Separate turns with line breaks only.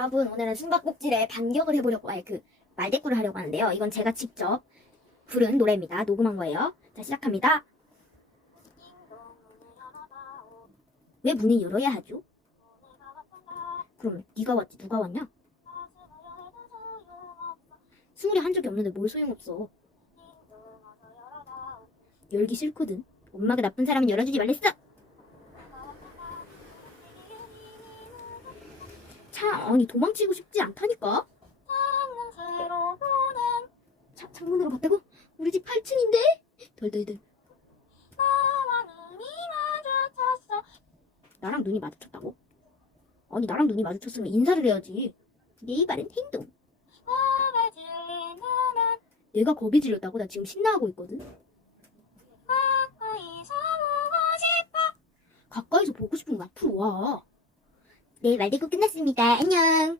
여러분 오늘은 숨바꼭질에 반격을 해보려고 아니 그 말대꾸를 하려고 하는데요. 이건 제가 직접 부른 노래입니다. 녹음한 거예요. 자 시작합니다. 왜 문을 열어야 하죠? 그럼 네가 왔지 누가 왔냐? 스물이 한 적이 없는데 뭘 소용없어. 열기 싫거든. 엄마가 나쁜 사람은 열어주지 말랬어. 차 아니 도망치고 싶지 않다니까. 차, 창문으로 봤다고? 우리 집 8층인데? 덜덜덜. 나랑 눈이 마주쳤다고? 아니 나랑 눈이 마주쳤으면 인사를 해야지. 내 이발은 행동. 내가 겁이 질렸다고? 나 지금 신나하고 있거든. 가까이서 보고 싶으면 앞으로 와. 네, 말대꾸 끝났습니다. 안녕.